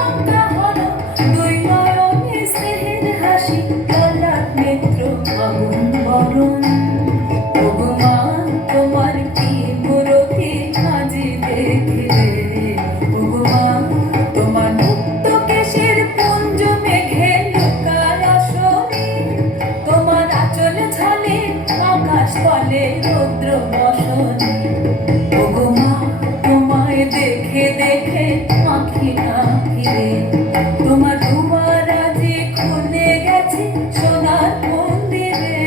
লঙ্কা হল দুই নয়নে স্নেহের হাসি ললাট নেত্র আগুন বরণ ওগো মা তোমার কি মূরতি আজি দেখিলে ওগো মা তোমার মুক্ত কেশের পুঞ্জ মেঘে লুকায় আসনে তোমার আঁচল ছলে আকাশ তলে রৌদ্র বসনে ওগো মা তোমায় দেখে দেখে আঁখি না ফিরে তোমার দুয়ার আজি খুলে গেছে সোনার মন্দিরে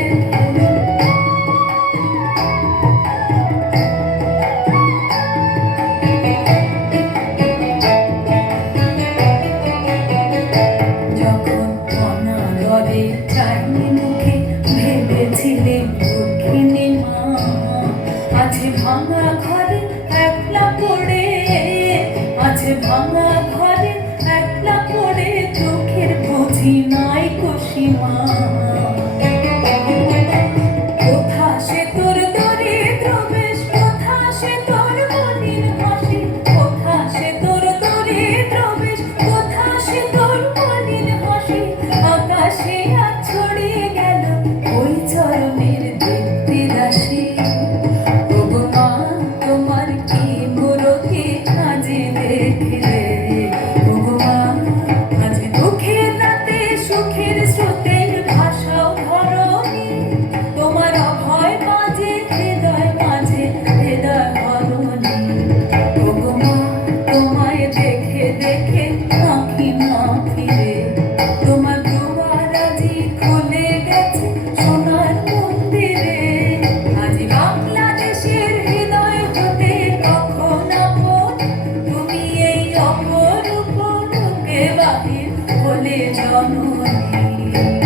যখন অনাদরে চাইনি মুখে ভেবেছিলে দুঃখিনী মা আছে ভাঙা ঘরে একলা পড়ে আছে ভাঙা ঘরে একলা পড়ে চোখের বুঝি নাই কুসীমা কোথা সে তোর দরিদ্র বেশ কোথা সে তোর মনির হাসি কোথা সে তোর দরিদ্র বেশ কোথা সে তোর মনির হাসি আকাশে আজ ছড়িয়ে গেল ওই চরণের দীপ্তি রাশি ওগো মা তোমার কি মূরতি আজি দেখিলে ওগো মা আজ দুঃখের রাতে সুখের স্রোতের ভাষাও ধরণী তোমার অভয় মাঝে হৃদয় হরণী ওগো মা তোমায় দেখে দেখে আঁখি না ফিরে তোমার দুয়ার আজি খুলে গেছে সোনার মন্দিরে আজি বাংলাদেশের হৃদয় হতে কখন আপন তুমি এই অপরূপ রূপে বাহির হলে জননী।